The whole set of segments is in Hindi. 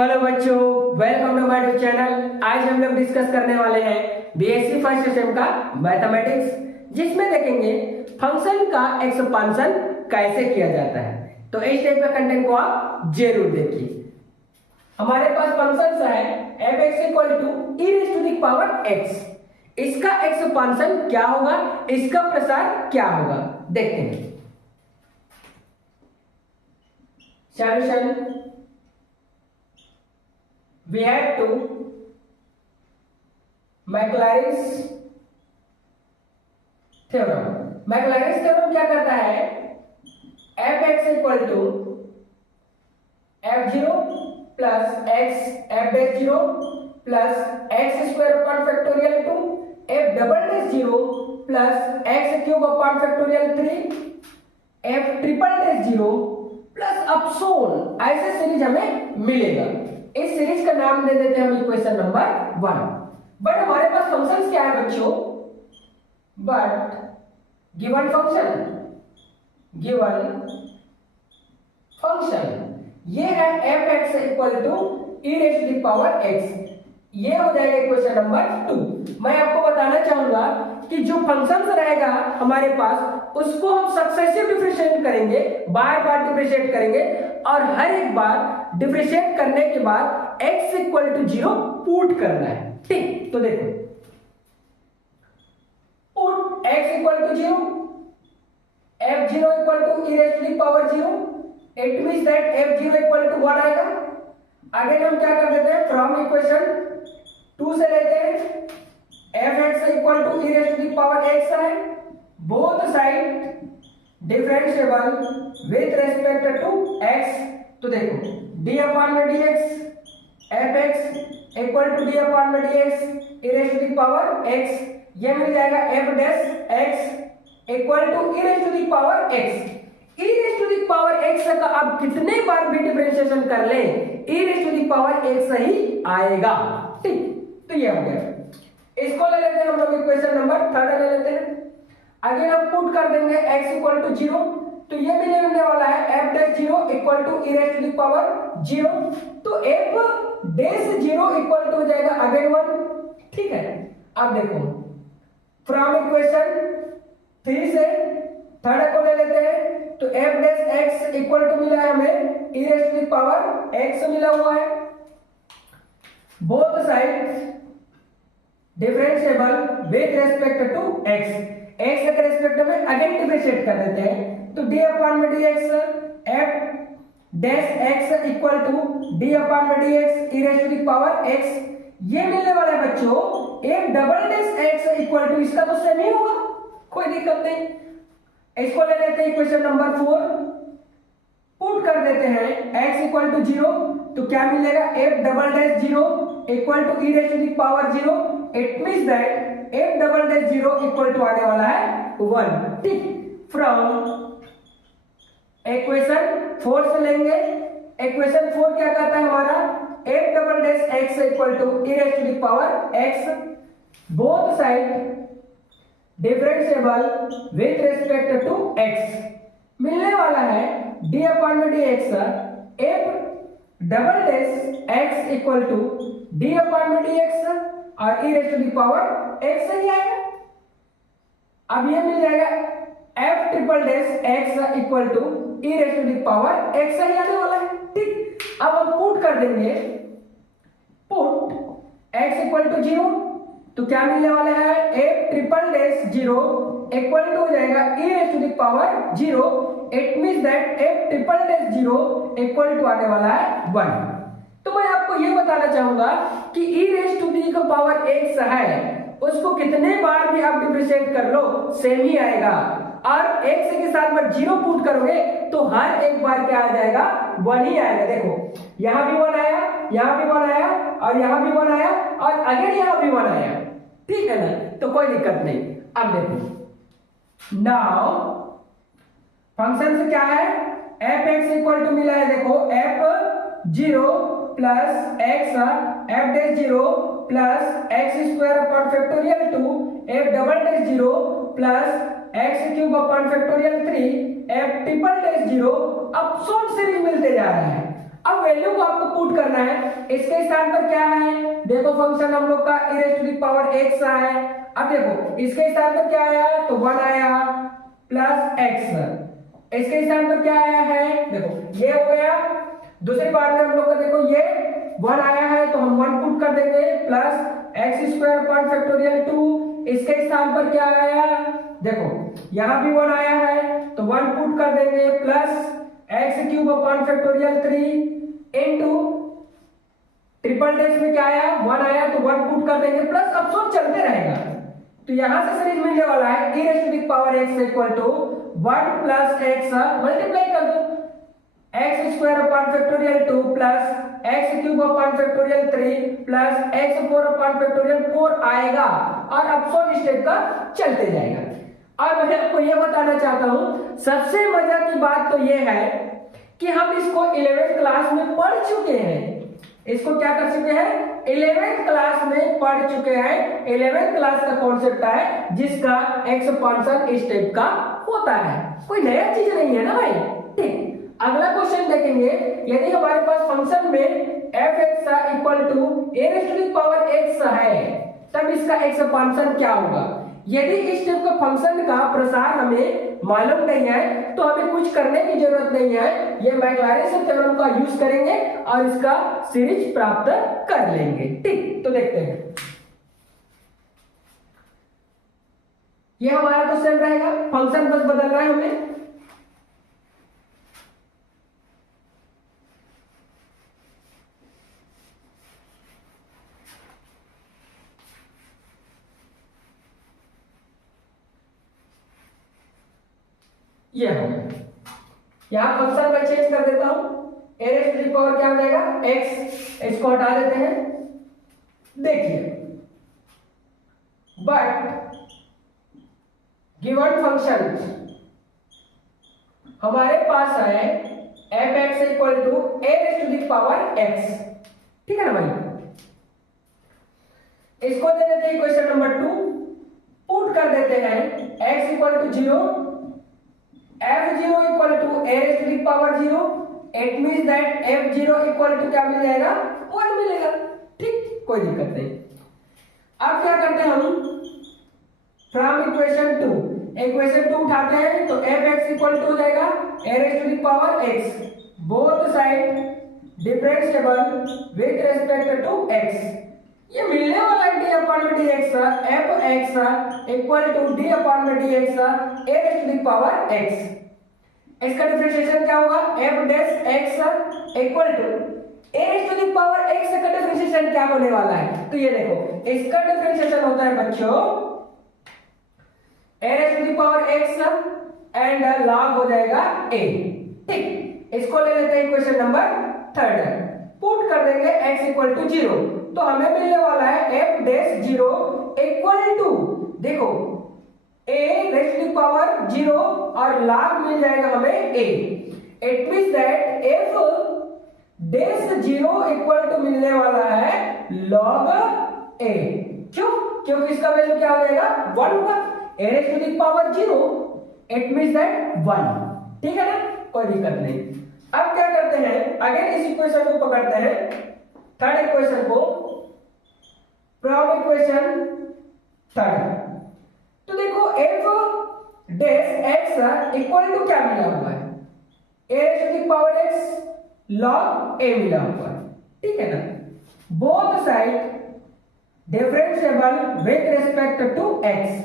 हेलो बच्चों, वेलकम टू माय चैनल। आज हम लोग डिस्कस करने वाले हैं बीएससी फर्स्ट सेम का मैथमेटिक्स, जिसमें देखेंगे फंक्शन का एक्सपांशन कैसे किया जाता है। तो इस टाइप का कंटेंट को आप जरूर देखिए। हमारे पास फंक्शन है f(x = e⁻x)। इसका एक्सपांशन क्या होगा, इसका प्रसार क्या होगा, देखते हैं। Solution, we have to Maclaurin's theorem. Maclaurin's theorem क्या कहता है, f(x = f0 plus x f'0 plus x² 2 f'0 plus x³ 3 f'0 plus अपसोन, ऐसे सीरीज हमें मिलेगा। इस सीरीज का नाम दे देते हैं हम इक्वेशन नंबर 1। बट हमारे पास फंक्शंस क्या है बच्चों, बट गिवन फंक्शन ये है f(x = e⁻x)। ये हो जाएगा इक्वेशन नंबर 2। मैं आपको बताना चाहूंगा कि जो फंक्शंस रहेगा हमारे पास, उसको हम सक्सेसिव डिफरेंशिएट करेंगे, बार बार डिफरेंशिएट करेंगे, और हर एक बार डिफरेंशिएट करने के बाद x = 0 पुट करना है। ठीक, तो देखो, put x = 0, f0 = e⁻0, it means that f0 = 1 आएगा। अगेन हम क्या कर देते हैं, फ्रॉम इक्वेशन 2 से लेते हैं, f(x = e⁻x) है, both side differentiable with respect to x। तो देखो d/dx f(x = d/dx e⁻x), ये मिल जाएगा f'(x = e⁻x का आप कितने बार भी डिफरेंशिएशन कर ले, e⁻x ही आएगा। ठीक, तो ये हो गया। इसको ले लेते हैं हम लोग इक्वेशन नंबर 3 ले लेते हैं। आगे हम पुट कर देंगे x = 0, तो ये भी मिलने वाला है f'0 = e⁻0, तो f'0 हो जाएगा अगेन 1। ठीक है, अब देखो फ्रॉम इक्वेशन 3 से थर्ड को ले लेते हैं, तो f'(x) मिला है हमें e⁻x मिला हुआ है, both sides differentiable with respect to x के रेस्पेक्ट में अगेन डिफरेंशिएट कर देते हैं, तो d/dx f'(x) = d/dx e⁻x, ये मिलने वाला है बच्चों। f'(x) इसका तो सेम ही होगा, कोई दिक्कत नहीं। इसको ले लेते हैं इक्वेशन नंबर 4, पुट कर देते हैं x = 0, तो क्या मिलेगा, f'0 = e⁻0, it means that f'0 आने वाला है 1। ठीक, फ्रॉम इक्वेशन 4 से लेंगे, इक्वेशन 4 क्या कहता है हमारा, f'(x) = e⁻x, both side differentiable with respect to x, मिलने वाला है d/dx f'(x) = d/dx और e⁻x ही आएगा। अब ये मिल जाएगा f'(x) = e⁻x ही आने वाला है। ठीक, अब हम पुट कर देंगे, पुट x = 0, तो क्या मिलने वाला है, f'(0) हो जाएगा e⁻0, it means that f'(0) आने वाला है 1। तो मैं आपको ये बताना चाहूंगा कि e⁻x है, उसको कितने बार भी आप डिफरेंशिएट कर लो सेम ही आएगा, और x के साथ में 0 पुट करोगे तो हर एक बार क्या आ जाएगा, 1 ही आएगा। देखो यहां भी 1 आया, यहां भी 1 आया, और यहां भी 1 आया, और अगेन यहां भी 1 आया। ठीक है ना, तो कोई दिक्कत नहीं। अब देखो नाउ फंक्शन से क्या है, f(x) मिला है, देखो f'0 plus x f'0 plus x² 2 f'0 plus x³ 3 f'0 अब शॉर्ट सीरीज मिलते जा रहा है। अब वैल्यू को आपको पुट करना है, इसके स्थान पर क्या है, देखो फंक्शन हम लोग का e raise to the power x है। अब देखो इसके स्थान पर क्या आया, तो 1 आया प्लस x। इसके स्थान पर क्या आया है, देखो ये हो गया। दूसरी बार में हम लोग का देखो ये 1 आया है तो हम 1 पुट कर देंगे plus x square upon factorial 2। इसके स्थान पर क्या आया, देखो यहां भी 1 आया है तो 1 पुट कर देंगे plus x cube upon factorial 3 into triple dash में क्या आया, 1 आया तो 1 पुट कर देंगे प्लस। अब सब चलते रहेगा तो यहां से सीरीज मिलने वाला है e raise to the power x equal to 1 plus x multiply कर दो x square upon factorial 2 plus x cube upon factorial 3 plus x4 upon factorial 4 आएगा और अब सब स्टेप का चलते जाएगा। और मैं आपको यह बताना चाहता हूं सबसे मजा की बात तो यह है कि हम इसको 11th क्लास में पढ़ चुके हैं। इसको क्या कर चुके हैं, 11th क्लास में पढ़ चुके हैं। 11th क्लास का कॉन्सेप्ट है जिसका एक्सपांशन स्टेप का होता है, कोई नया चीज नहीं है ना भाई। ठीक, अगला क्वेश्चन देखेंगे। यदि हमारे पास फंक्शन में f(x) equal to a raise to the power x है तब इसका एक्सपांशन क्या होगा। यदि इस टाइप का फंक्शन का प्रसार हमें मालूम नहीं है तो हमें कुछ करने की जरूरत नहीं है, ये मैक्लॉरेन थ्योरम का यूज करेंगे और इसका सीरीज प्राप्त कर लेंगे। ठीक, तो देखते हैं। ये हमारा तो सेम रहेगा, फंक्शन बस बदलना है हमें। ये हो गया, यहां फंक्शन मैं चेंज कर देता हूं, a raise to the power क्या हो जाएगा x, इसको हटा देते हैं। देखिए बट गिवन फंक्शन हमारे पास है f(x) equal to a raise to the power x। ठीक है ना भाई, इसको दे देते हैं इक्वेशन नंबर 2, पुट कर देते हैं x equal to 0, f0 equal to a raise to the power 0। It means that f0 equal to क्या मिल जाएगा, 1 मिलेगा। ठीक, कोई दिक्कत नहीं। अब क्या करते हैं हम, फ्रॉम इक्वेशन 2 उठाते हैं तो f(x) इक्वल टू हो जाएगा a raise to the power x, both side differentiable with respect to x। ये मिलने वाला है d अपॉन में dx, f(x) equal to d upon में dx a raise to the power x। इसका डिफरेंशिएशन क्या होगा, f dash x equal to a raise to the power x का डिफरेंशिएशन क्या होने वाला है, तो ये देखो इसका डिफरेंशिएशन होता है बच्चों a raise to the power x and log हो जाएगा a। ठीक, इसको ले लेते हैं इक्वेशन नंबर 3, पुट कर देंगे x इक्वल टू 0 तो हमें मिलने वाला है f डैश 0 इक्वल टू, देखो a raise to the power 0 और log मिल जाएगा हमें a। It means that f dash 0 equal to मिलने वाला है log a। क्यों, क्योंकि इसका वैल्यू क्या हो जाएगा 1 होगा, a raise to the power 0 it means that 1। ठीक है ना, कोई दिक्कत नहीं। अब क्या करते हैं, अगेन इस इक्वेशन को पकड़ते हैं, थर्ड इक्वेशन को, फ्रॉम इक्वेशन 3। तो देखो f dash x equal to क्या मिला हुआ है, a raise to the power x log a मिला हुआ है। ठीक है ना, both side differentiable with respect to x,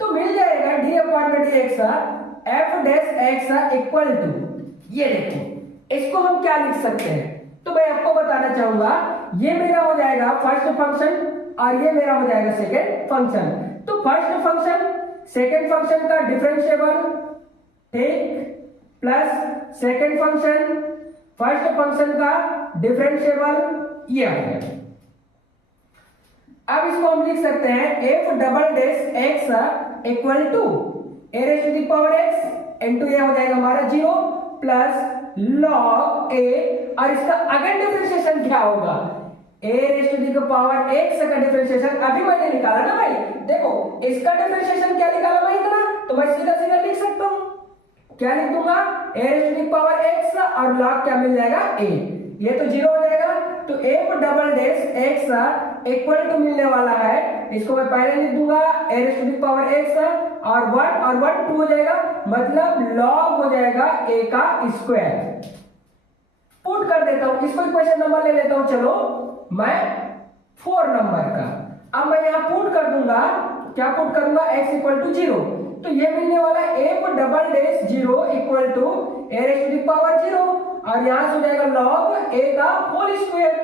तो मिल जाएगा d अपॉन में dx f dash x equal to, ये देखो इसको हम क्या लिख सकते हैं, तो मैं आपको बताना चाहूंगा ये मेरा हो जाएगा फर्स्ट फंक्शन और ये मेरा हो जाएगा सेकंड फंक्शन। तो फर्स्ट फंक्शन सेकंड फंक्शन का डिफरेंशिएबल, ठीक, plus second function first function का डिफरेंशिएबल, ये हो गया। अब इसको हम लिख सकते हैं f double dash x equal to a raise to the power x into ये हो जाएगा हमारा 0 प्लस log a, और इसका अगर डिफरेंशिएशन क्या होगा, a raise to the power x का डिफरेंशिएशन अभी मैंने निकाला ना भाई, देखो इसका डिफरेंशिएशन क्या निकाला मैं इतना, तो मैं सीधा सीधा लिख सकता हूं, क्या लिख दूंगा a raise to the power x और log क्या मिल जाएगा a। ये तो 0 हो जाएगा, तो f double dash x equal to मिलने वाला है, इसको मैं पहले लिख दूंगा a raise to the power x और 1 2 हो जाएगा, मतलब लॉग हो जाएगा ए का स्क्वायर। पुट कर देता हूं, इसको इक्वेशन नंबर ले लेता हूं, चलो मैं 4 नंबर का। अब मैं यहां पुट कर दूंगा, क्या पुट करूंगा, x इक्वल टू 0, तो ये मिलने वाला f double dash 0 equal to a raise to the power 0 और यहां से हो जाएगा लॉग ए का whole square.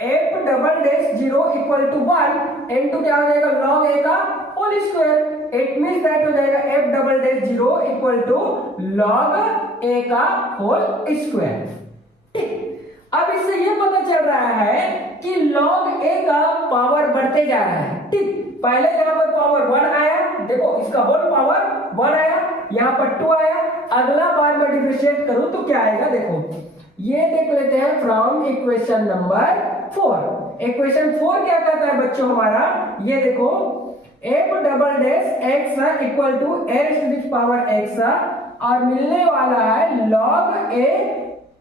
F double dash 0 equal to 1 into क्या हो जाएगा, लॉग ए का whole square. It means that हो जाएगा f double dash 0 equal to log a का होल स्क्वायर। अब इससे ये पता चल रहा है कि log a का पावर बढ़ते जा रहा है। ठीक, पहले यहां पर पावर 1 आया, देखो इसका होल पावर 1 आया, यहां पर 2 आया, अगला बार मैं डिफरेंशिएट करूं तो क्या आएगा, देखो ये देख लेते हैं फ्रॉम इक्वेशन नंबर 4। इक्वेशन 4 क्या कहता है बच्चों हमारा, ये देखो f double dash x equal to a raise to the power x और मिलने वाला है लॉग ए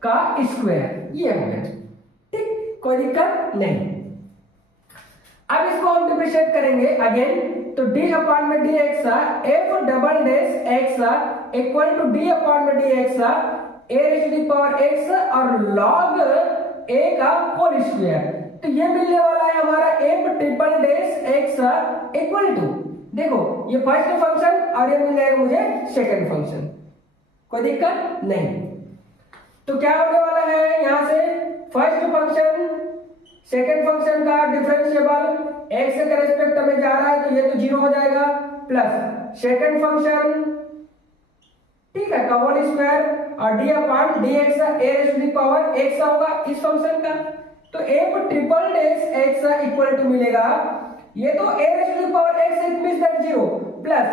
का स्क्वायर, ये हो गया। ठीक, कोई दिक्कत नहीं। अब इसको हम डिफरेंशिएट करेंगे अगेन, तो d अपॉन में dx f double dash x equal to d upon में dx a raise to the power x और log a का होल स्क्वायर, तो ये मिलने वाला है हमारा f triple dash x equal to, देखो ये फर्स्ट फंक्शन और ये मिल जाएगा मुझे सेकंड फंक्शन, कोई दिक्कत नहीं। तो क्या होने वाला है, यहां से फर्स्ट फंक्शन सेकंड फंक्शन का डिफरेंशिएबल x के रेस्पेक्ट में जा रहा है, तो ये तो 0 हो जाएगा, प्लस सेकंड फंक्शन ठीक है का होल स्क्वायर और d upon dx a raise to the power x होगा इस फंक्शन का, तो f triple dash x equal to मिलेगा, ये तो a raise to the power x it means that 0 plus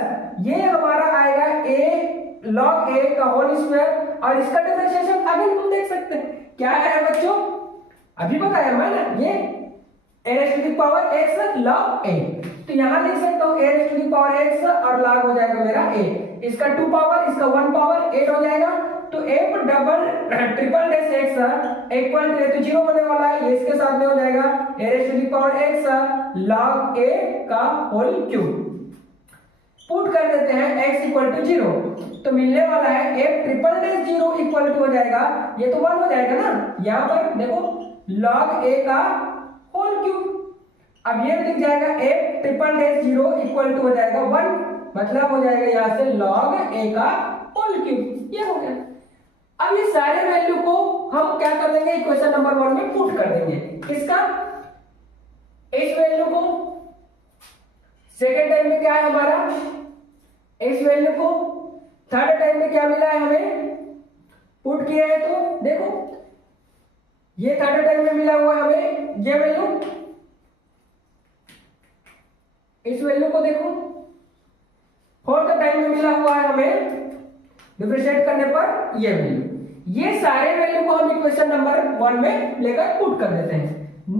ये हमारा आएगा a log a का होल स्क्वायर और इसका डिफरेंशिएशन अभी हम देख सकते हैं क्या है बच्चों, अभी बताया मैं ना, ये a raise to the power x log a, तो यहां लिख सकता हूं a raise to the power x और log हो जाएगा मेरा a, इसका 2 पावर इसका 1 पावर 8 हो जाएगा, तो f double triple dash x equal to, तो 0 होने वाला है, ये इसके साथ में हो जाएगा a raise to the power x log a का होल क्यूब। पुट कर देते हैं x इक्वल टू 0, तो मिलने वाला है f triple dash 0 equal to हो जाएगा, ये तो 1 हो जाएगा ना, यहाँ पर देखो log a का होल क्यूब, अब ये लिख जाएगा f triple dash 0 equal to हो जाएगा 1, मतलब हो जाएगा यहाँ से log a का होल क्यूब, ये हो गया। अब ये सारे वैल्यू को हम क्या कर देंगे, इक्वेशन नंबर 1 में पुट कर देंगे, किसका, इस वैल्यू को सेकेंड टाइम में क्या है हमारा, इस वैल्यू को थर्ड टाइम में क्या मिला है हमें, पुट किया है, तो देखो ये थर्ड टाइम में मिला हुआ है हमें ये वैल्यू, इस वैल्यू को देखो फोर्थ टाइम में मिला हुआ है हमें डिफरेंशिएट करने पर ये वैल्यू, ये सारे वैल्यू को हम इक्वेशन नंबर 1 में लेकर पुट कर देते हैं।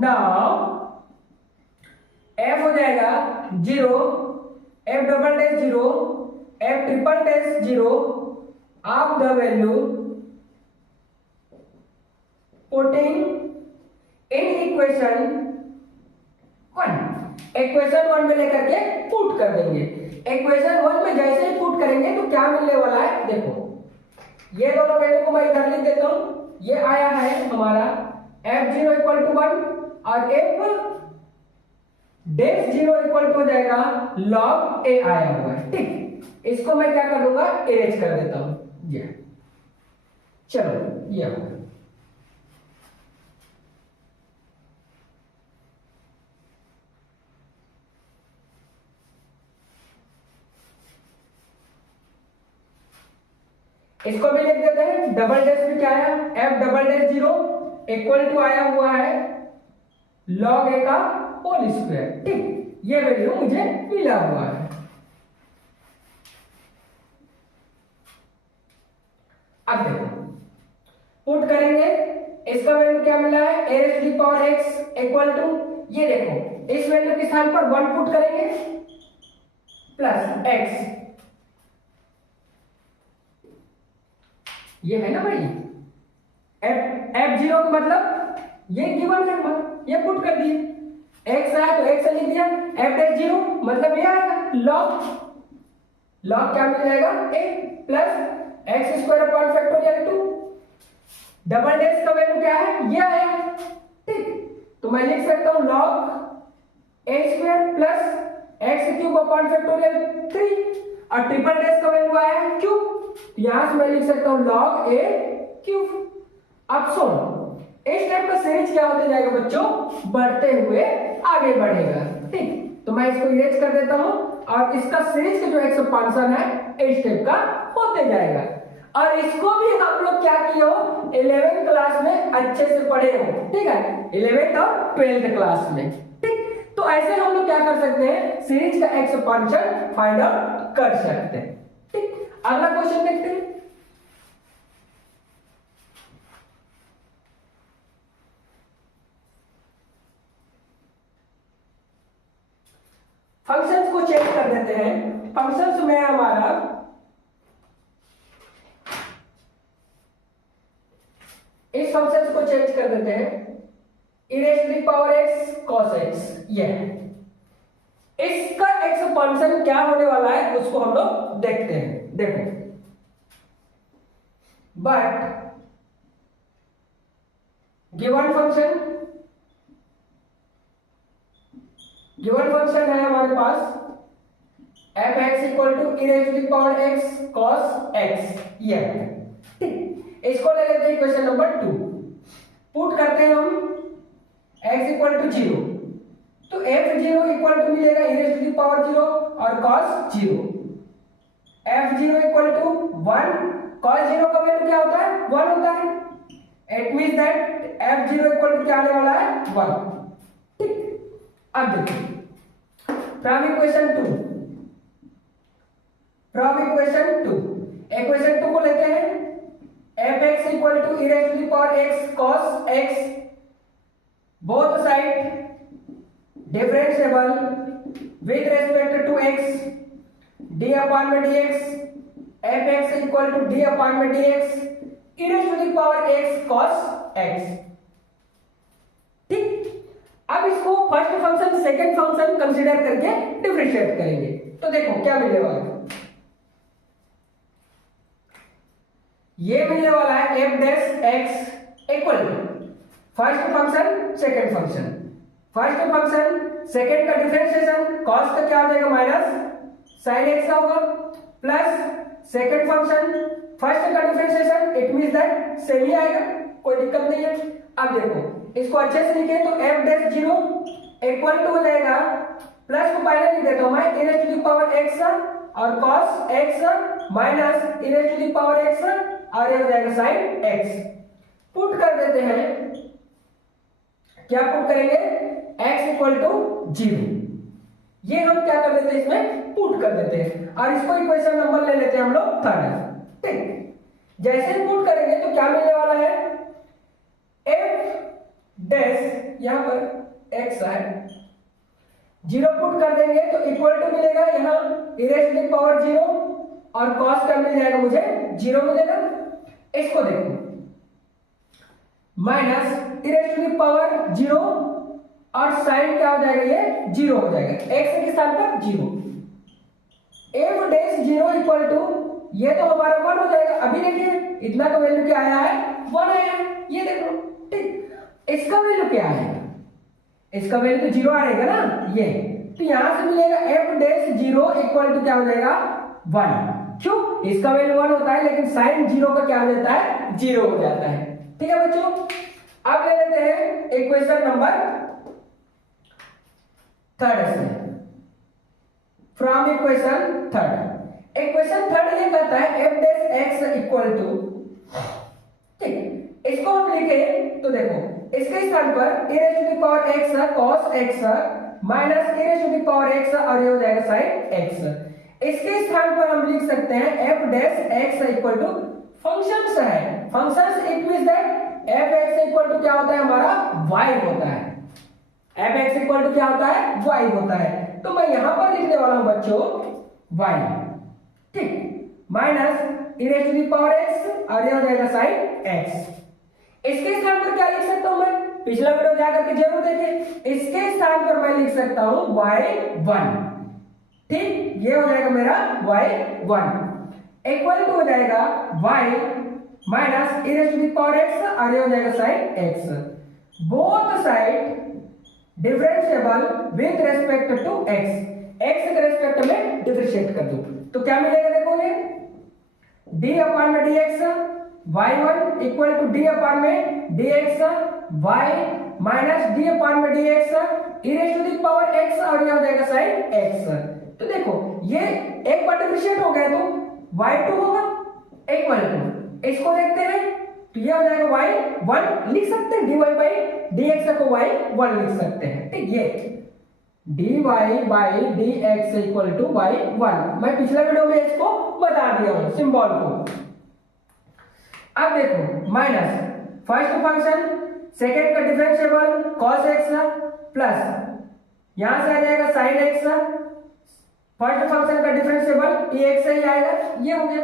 नाउ f हो जाएगा 0, f double dash 0, f triple dash 0 of the value putting in equation 1, equation 1 में लेकर के पुट कर देंगे। इक्वेशन 1 में जैसे ही पुट करेंगे तो क्या मिलने वाला है, देखो ये दोनों वैल्यू को मैं इधर लिख देता हूं, ये आया है हमारा f0 इक्वल टू 1 और f डैश 0 इक्वल टू हो जाएगा log a आया हुआ है। ठीक, इसको मैं क्या कर दूंगा, इरेज कर देता हूं, ये चलो ये हो गया। इसको भी लिख देते हैं, डबल डैश में क्या आया, f double dash 0 equal to आया हुआ है log a का होल स्क्वायर। ठीक, ये वैल्यू मुझे मिला हुआ है। अब देखो पुट करेंगे, इसका वैल्यू क्या मिला है, a raise to the power x equal to, ये देखो इस वैल्यू के स्थान पर 1 पुट करेंगे प्लस x, ये है ना भाई, एफ जीरो का मतलब ये गिवन नंबर, ये पुट कर दिए, एक्स आया तो एक्स लिख दिया, एफ डैश जीरो मतलब ये आएगा लॉग, लॉग क्या मिल जाएगा a plus x square upon factorial 2, double dash का वैल्यू क्या है ये आया, ठीक, तो मैं लिख सकता हूं log a square plus x cube upon factorial 3, और ट्रिपल डैश का वैल्यू आया है क्यूब, तो यहां से मैं लिख सकता हूं लॉग ए क्यूब। अब सुनो, इस टाइप का सीरीज क्या होते जाएगा बच्चों, बढ़ते हुए आगे बढ़ेगा, ठीक, तो मैं इसको इरेज कर देता हूं, और इसका सीरीज का जो एक्सपांशन है इस टाइप का होते जाएगा, और इसको भी हम लोग क्या किए हो 11th क्लास में अच्छे से पढ़े हो, ठीक है, 11th और 12th क्लास में, ठीक, तो ऐसे हम लोग क्या कर सकते हैं, सीरीज का एक्सपांशन फाइंड आउट कर सकते हैं, ठीक। अगला क्वेश्चन देखते हैं। फंक्शंस को चेंज कर देते हैं, फंक्शंस में हमारा इस फंक्शंस को चेंज कर देते हैं, e raised to the power x cos x, ये इसका एक्सपांशन क्या होने वाला है उसको हम लोग देखते हैं। देखो, बट गिवन फंक्शन है हमारे पास f x equal to e raise to the power x cos x, ये ठीक, इसको ले लेते हैं इक्वेशन नंबर 2, पुट करते हैं हम x इक्वल टू 0, तो एफ जीरो इक्वल टू मिलेगा e raise to the power 0 और cos 0, f zero equal to 1, cos 0 का वैल्यू क्या होता है 1 होता है, it means that f zero equal to क्या आने वाला है 1, ठीक। अब देखिए फ्रॉम इक्वेशन 2 को लेते हैं, f x equal to e raise to the power x cos x, both side differentiable with respect to x, d upon में dx, f x equal to d upon में dx e raise to the power x cos x, ठीक। अब इसको first function second function consider करके डिफरेंशिएट करेंगे, तो देखो क्या मिलने वाला है, ये मिलने वाला है f dash x equal to first function second function, first function second का डिफरेंशिएशन कॉस का क्या हो जाएगा माइनस साइन एक्स का होगा, प्लस सेकंड फंक्शन फर्स्ट का differentiation, it means that same ही आएगा, कोई दिक्कत नहीं है। अब देखो इसको अच्छे से लिखें तो f dash zero equal to हो जाएगा, प्लस को पहले लिख देता हूं मैं e raise to the power x और cos x minus e raise to the power x और ये हो जाएगा साइन एक्स, पुट कर देते हैं, क्या पुट करेंगे x इक्वल टू 0, ये हम क्या कर देते हैं इसमें पुट कर देते हैं, और इसको इक्वेशन नंबर ले लेते हैं हम लोग 3, ठीक। जैसे ही पुट करेंगे तो क्या मिलने वाला है f डैश, यहां पर x है 0 पुट कर देंगे तो इक्वल टू मिलेगा यहां e raise to the power 0 और cos का मिल जाएगा मुझे 0 मिलेगा, इसको देखो minus e raise to the power 0 और साइन क्या हो जाएगा ये 0 हो जाएगा, x के स्थान पर 0, एफ डैश 0 इक्वल टू ये तो हमारा 1 हो जाएगा, अभी देखिए इतना का वैल्यू क्या आया है 1 आया है, ये देखो, ठीक। इसका वैल्यू क्या है, इसका वैल्यू तो 0 आएगा ना ये, तो यहां से मिलेगा एफ डैश 0 इक्वल टू क्या हो जाएगा 1, क्यों, इसका वैल्यू 1 होता है लेकिन साइन 0 का क्या हो जाता है 0 हो जाता है, ठीक है बच्चों। अब ले लेते हैं इक्वेशन नंबर 3 से, फ्रॉम इक्वेशन 3 ये कहता है f dash x equal to, ठीक, इसको हम लिखे तो देखो इसके स्थान पर e raise to the power x cos x minus e raise to the power x और ये हो जाएगा साइन एक्स, इसके स्थान पर हम लिख सकते हैं f dash x equal to functions है, functions it means that f x equal to क्या होता है हमारा y होता है, एफ एक्स इक्वल टू क्या होता है y होता है, तो मैं यहां पर लिखने वाला हूं बच्चों y, ठीक, minus e raise to the power x और ये हो जाएगा साइन x, इसके स्थान पर क्या लिख सकता हूं मैं, पिछला वीडियो जाकर के जरूर देखें। इसके स्थान पर मैं लिख सकता हूं y1, ठीक, ये हो जाएगा मेरा y1 इक्वल टू हो जाएगा y minus e raise to the power x और ये हो जाएगा sine x, both side differentiable with respect to x के रेस्पेक्ट में डिफरेंशिएट कर दूं तो क्या मिलेगा, देखो ये d अपॉन में dx y1 equal to d upon में dx y minus d upon में dx e raise to the power x और ये हो जाएगा साइन x। तो देखो ये एक बार डिफरेंशिएट हो गया तो y2 होगा इक्वल टू, इसको देखते हैं तो ये हो जाएगा y1 लिख सकते हैं, dy बाई dx को y1 लिख सकते हैं, ठीक, ये dy by dx equal to y1, मैं पिछले वीडियो में इसको बता दिया हूं सिंबल को। अब देखो माइनस फर्स्ट फंक्शन सेकंड का डिफरेंशिएबल cos x प्लस यहां से आ जाएगा sin x, फर्स्ट फंक्शन का डिफरेंशिएबल ex ही आएगा, ये हो गया।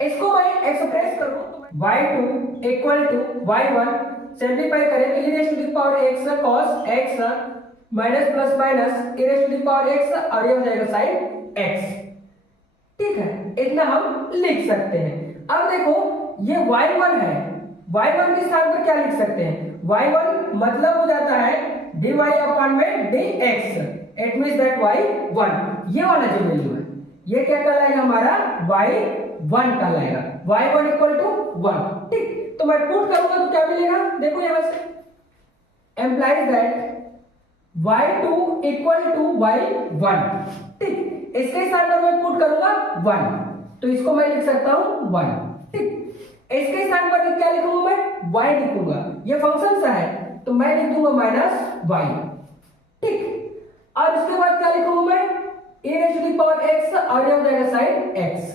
इसको मैं एक्सप्रेस करूं तो y2 equal to y1 simplify करें तो e raise to the power x cos x minus plus minus e raise to the power x और ये हो जाएगा sin x, ठीक है, इतना हम लिख सकते हैं। अब देखो ये y1 है, y1 के स्थान पर क्या लिख सकते हैं, y1 मतलब हो जाता है dy अपॉन में dx, it means that y1 ये वाला जो वैल्यू है ये क्या कहलाएगा हमारा y1 कहलाएगा, y1 इक्वल टू 1, ठीक। तो मैं पुट करूंगा तो क्या मिलेगा, देखो यहां से employees that y2 equal to y1, ठीक, इसके स्थान पर मैं पुट करूंगा 1 तो इसको मैं लिख सकता हूं 1, ठीक। इसके स्थान पर क्या लिखूंगा मैं, y लिखूंगा, ये फंक्शन सा है तो मैं लिख दूंगा माइनस y, ठीक। और इसके बाद क्या लिखूंगा मैं, e raise to the power x और ये हो जाएगा sin x।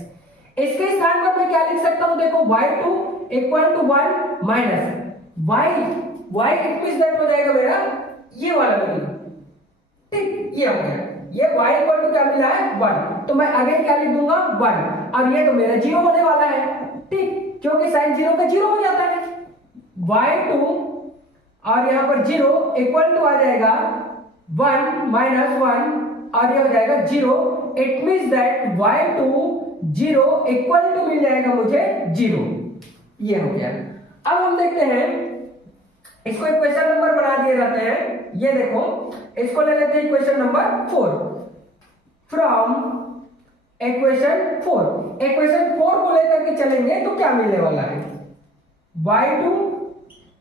इसके स्थान पर मैं क्या लिख सकता हूं, देखो y2 equal to 1 minus y it means that हो जाएगा मेरा ये वाला वैल्यू, ठीक, ये हो गया, ये y इक्वल टू क्या मिला है 1 तो मैं अगेन क्या लिख दूंगा 1 और ये तो मेरा 0 होने वाला है, ठीक, क्योंकि sin 0 का 0 हो जाता है, y2 और यहां पर 0 इक्वल टू आ जाएगा 1 माइनस 1 और ये हो जाएगा 0, it means that y2 0 equal to मिल जाएगा मुझे 0, ये हो गया। अब हम देखते हैं इसको इक्वेशन नंबर बना दिए जाते हैं, ये देखो इसको ले लेते हैं इक्वेशन नंबर 4 फ्रॉम इक्वेशन 4 को लेकर के चलेंगे तो क्या मिलने वाला है, y2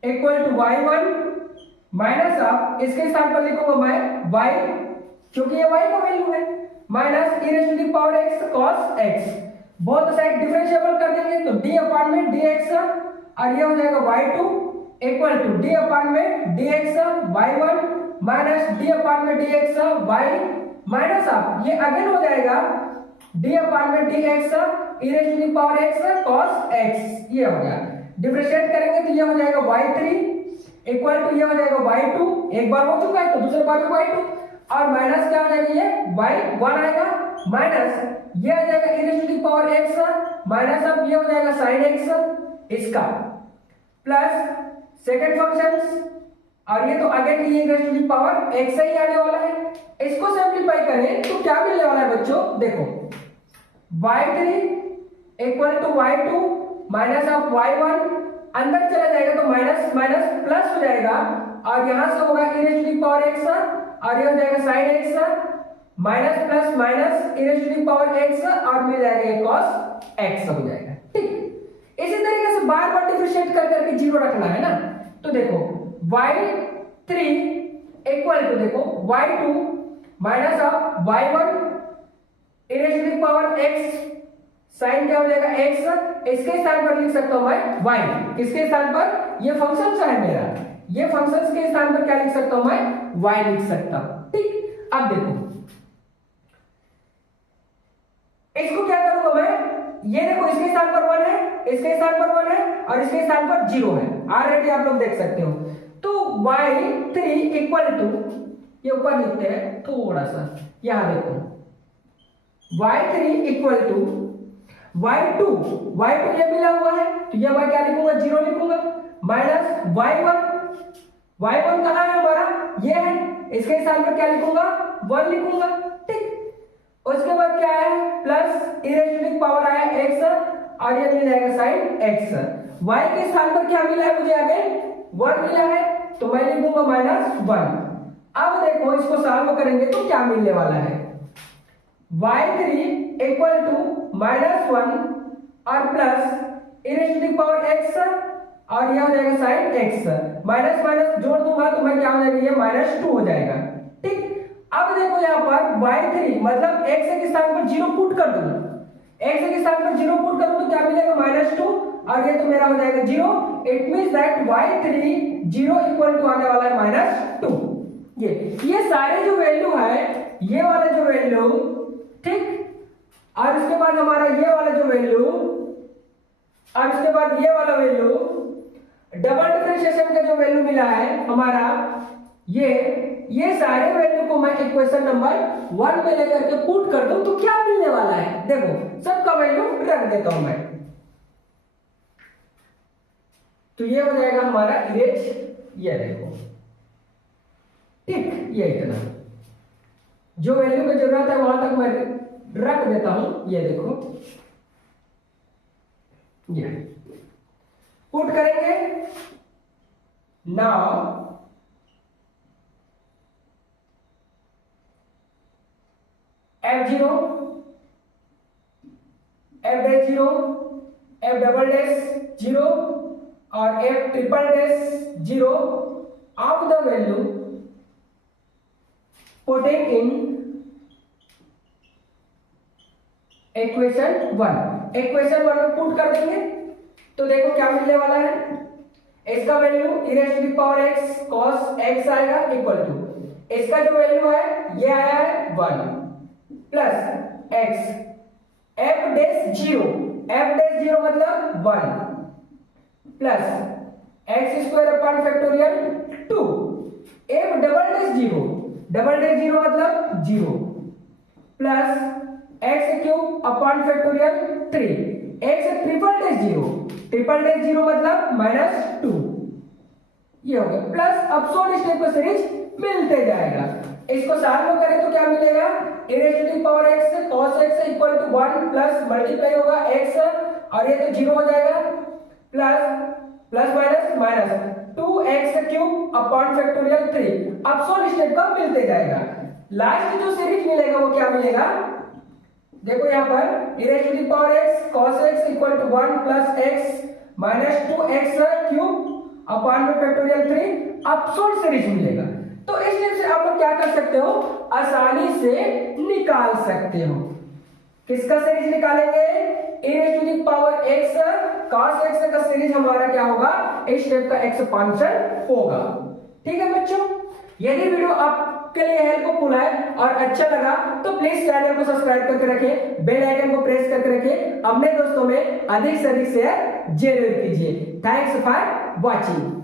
equal to y1 minus आप इसके स्थान पर लिखूंगा मैं y क्योंकि ये y का वैल्यू है minus e raise to the power x cos x, both side differentiable कर देंगे तो d अपॉन में dx और ये हो जाएगा y2 equal to d upon में dx y1 minus d upon में dx y माइनस आप ये अगेन हो जाएगा d अपॉन में dx e raise to the power x cos x, ये हो गया। डिफरेंशिएट करेंगे तो ये हो जाएगा y3 इक्वल टू ये हो जाएगा y2, एक बार हो चुका है तो दूसरे बार में y2 और माइनस क्या हो जाएगा ये y1 आएगा माइनस ये आ जाएगा e raise to the power x minus अब ये हो जाएगा sin x इसका प्लस सेकंड फंक्शन और ये तो again e raise to the power x ही आने वाला है, इसको सिंपलीफाई करें तो क्या मिलने वाला है बच्चों, देखो y3 equal to y2 minus of y1 अंदर चला जाएगा तो माइनस माइनस प्लस हो जाएगा और यहां से होगा e raise to the power x और ये हो जाएगा sin x minus plus minus e raise to the power x और मिल जाएगा ये cos x हो जाएगा, ठीक। इसी तरीके से बार बार डिफरेंशिएट कर करके 0 रखना है ना, तो देखो y3 इक्वल टू देखो y2 minus of y1 e raise to the power x sine क्या हो जाएगा x, इसके स्थान पर लिख सकता हूं मैं y, किसके स्थान पर, ये फंक्शन सा है मेरा, ये फंक्शन के स्थान पर क्या लिख सकता हूं मैं y लिख सकता हूं, ठीक। अब देखो इसको क्या करूंगा मैं, ये देखो इसके स्थान पर 1 है, इसके स्थान पर 1 है और इसके स्थान पर 0 है, ऑलरेडी आप लोग देख सकते हो। तो y3 इक्वल टू ये ऊपर लिखते हैं थोड़ा सा, यहां देखो y3 इक्वल टू y2 ये मिला हुआ है तो ये मैं क्या लिखूंगा 0 लिखूंगा माइनस y1 कहाँ है हमारा, ये है, इसके स्थान पर क्या लिखूंगा, 1 लिखूंगा, ठीक। उसके बाद क्या है, plus e raise to the power आया x और ये मिल जाएगा साइन x। y के स्थान पर क्या मिला है मुझे, आगे 1 मिला है, तो मैं लिख दूंगा -1। अब देखो इसको सॉल्व करेंगे तो क्या मिलने वाला है, y3 इक्वल टू -1 और plus e raise to the power x और यह हो जाएगा साइन x, माइनस माइनस जोड़ दूंगा तो मैं क्या हो जाएगा, ये -2 हो जाएगा, ठीक। अब देखो यहाँ पर y3 मतलब x के स्थान पर 0 पुट कर दूं, x के स्थान पर 0 पुट करूं तो क्या मिलेगा, -2 और ये तो मेरा हो जाएगा 0। It means that y3 0 equal to आने वाला है -2। ये सारे जो वैल्यू है, ये वाला जो वैल्यू, ठीक, और उसके बाद हमारा ये वाला जो वैल्यू और उसके बाद ये वाला वैल्यू, डबल डिफरेंशिएशन का जो वैल्यू मिला है हमारा, ये सारे वैल्यू को मैं इक्वेशन नंबर 1 में लेकर के पुट कर दूं तो क्या मिलने वाला है, देखो सबका वैल्यू रख देता हूं मैं, तो ये हो जाएगा हमारा इरेज, ये देखो, ठीक, ये इतना जो वैल्यू की जरूरत है वहां तक मैं रख देता हूं, ये देखो, ये पुट करेंगे। Now F0 F'0 F double dash 0 और F triple dash 0 of the value putting in equation 1 में पुट कर देंगे तो देखो क्या मिलने वाला है, इसका value e raise to the power x cos x आएगा इक्वल टू, इसका जो वैल्यू है ये आया है 1 प्लस x f'0 मतलब 1 plus x² upon factorial 2, f double dash 0 मतलब 0 plus x³ upon factorial 3, x triple dash 0 मतलब -2, ये हो गया, प्लस अब सोन स्टेप का सीरीज मिलते जाएगा। इसको सॉल्व करें तो क्या मिलेगा, e raise to the power x cos x equal to 1 plus multiply होगा x और ये तो 0 हो जाएगा, plus minus 2x³ upon factorial 3, अब सोन स्टेप का मिलते जाएगा। लास्ट जो सीरीज मिलेगा वो क्या मिलेगा, देखो यहाँ पर e raise to the power x cos x equal to 1 plus x minus 2x³ upon में फैक्टोरियल 3, अब सोल्ड सीरीज मिलेगा। तो इस टाइप से आप लोग क्या कर सकते हो, आसानी से निकाल सकते हो। किसका सीरीज निकालेंगे, e raise to the power x cos x का सीरीज हमारा क्या होगा, इस टाइप का एक्सपांशन होगा, ठीक है बच्चों। यदि वीडियो आपके लिए हेल्पफुल है और अच्छा लगा तो प्लीज चैनल को सब्सक्राइब करके रखें, बेल आइकन को प्रेस करके रखें, अपने दोस्तों में अधिक से अधिक शेयर जरूर कीजिए। Thanks for watching.